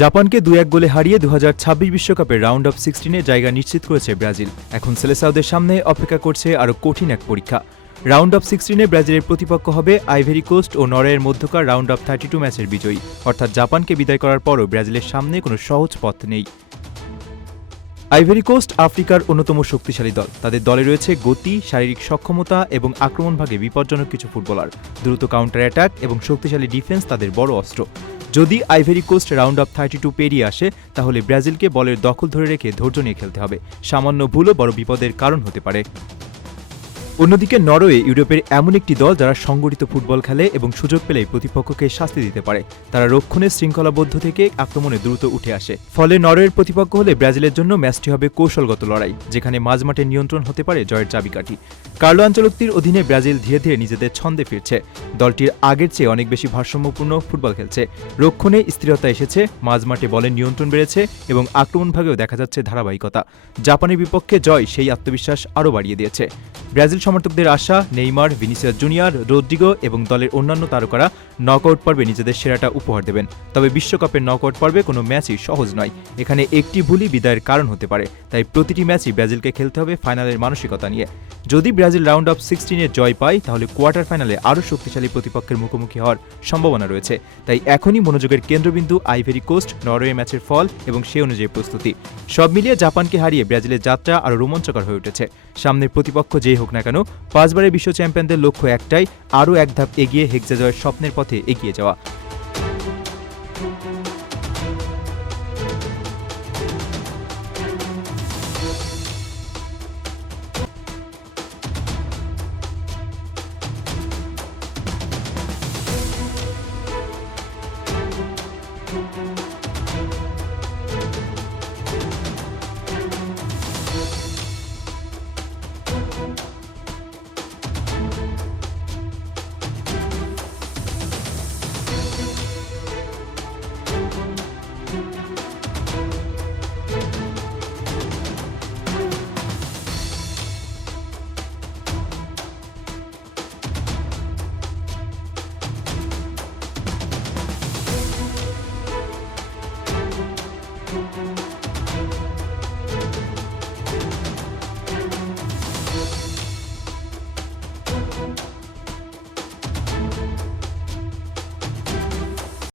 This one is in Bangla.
জাপানকে ২-১ গোলে হারিয়ে ২০২৬ বিশ্বকাপের রাউন্ড অফ 16-এ জায়গা নিশ্চিত করেছে ব্রাজিল। এখন সেলেসাওদের সামনে অপেক্ষা করছে আরও কঠিন এক পরীক্ষা। রাউন্ড অফ 16-এ ব্রাজিলের প্রতিপক্ষ হবে আইভরি কোস্ট ও নরওয়ের মধ্যকার রাউন্ড অফ 32 ম্যাচের বিজয়ী। অর্থাৎ জাপানকে বিদায় করার পরও ব্রাজিলের সামনে কোনো সহজ পথ নেই। আইভরি কোস্ট আফ্রিকার অন্যতম শক্তিশালী দল। তাদের দলে রয়েছে গতি, শারীরিক সক্ষমতা এবং আক্রমণভাগে বিপজ্জনক কিছু ফুটবলার। দ্রুত কাউন্টার অ্যাটাক এবং শক্তিশালী ডিফেন্স তাদের বড় অস্ত্র। যদি আইভরি কোস্ট রাউন্ড অফ 32 পেরিয়ে আসে, তাহলে ব্রাজিলকে বলের দখল ধরে রেখে ধৈর্য নিয়ে খেলতে হবে। সামান্য ভুলও বড় বিপদের কারণ হতে পারে। অন্যদিকে নরওয়ে ইউরোপের এমন একটি দল যারা সংগঠিত ফুটবল খেলে এবং সুযোগ পেলেই প্রতিপক্ষকে শাস্তি দিতে পারে। তারা রক্ষণে শৃঙ্খলাবদ্ধ থেকে আক্রমণে দ্রুত উঠে আসে। ফলে নরওয়ের প্রতিপক্ষ হলে ব্রাজিলের জন্য ম্যাচটি হবে কৌশলগত লড়াই, যেখানে মাঝমাঠে নিয়ন্ত্রণ হতে পারে জয়ের চাবিকাঠি। কার্লো আনচেলত্তির অধীনে ব্রাজিল ধীরে ধীরে নিজেদের ছন্দে ফিরছে। দলটির আগের চেয়ে অনেক বেশি ভারসাম্যপূর্ণ ফুটবল খেলছে। রক্ষণে স্থিরতা এসেছে, মাঝমাঠে বলের নিয়ন্ত্রণ বেড়েছে এবং আক্রমণভাগেও দেখা যাচ্ছে ধারাবাহিকতা। জাপানের বিপক্ষে জয় সেই আত্মবিশ্বাস আরও বাড়িয়ে দিয়েছে। ব্রাজিল সমর্থকদের আশা, নেইমার, ভিনিসিয়াস জুনিয়র, রদ্রিগো এবং দলের অন্যান্য তারকারা নকআউট পর্বে নিজেদের সেরাটা উপহার দেবেন। তবে বিশ্বকাপের নকআউট পর্বে কোনো ম্যাচই সহজ নয়। এখানে একটি ভুলই বিদায়ের কারণ হতে পারে। তাই প্রতিটি ম্যাচই ব্রাজিলকে খেলতে হবে ফাইনালের মানসিকতা নিয়ে। যদি ব্রাজিল রাউন্ড অফ 16-এ জয় পায়, তাহলে কোয়ার্টার ফাইনালে আরও শক্তিশালী প্রতিপক্ষের মুখোমুখি হওয়ার সম্ভাবনা রয়েছে। তাই এখনই মনোযোগের কেন্দ্রবিন্দু আইভরি কোস্ট নরওয়ে ম্যাচের ফল এবং সে অনুযায়ী প্রস্তুতি। সব মিলিয়ে জাপানকে হারিয়ে ব্রাজিলের যাত্রা আরও রোমাঞ্চকর হয়ে উঠেছে। সামনের প্রতিপক্ষ যেই হোক না কেন, 5 বারের বিশ্ব চ্যাম্পিয়নদের লক্ষ্য একটাই, আরও এক ধাপ এগিয়ে হেক্সা জয়ের স্বপ্নের পথে এগিয়ে যাওয়া।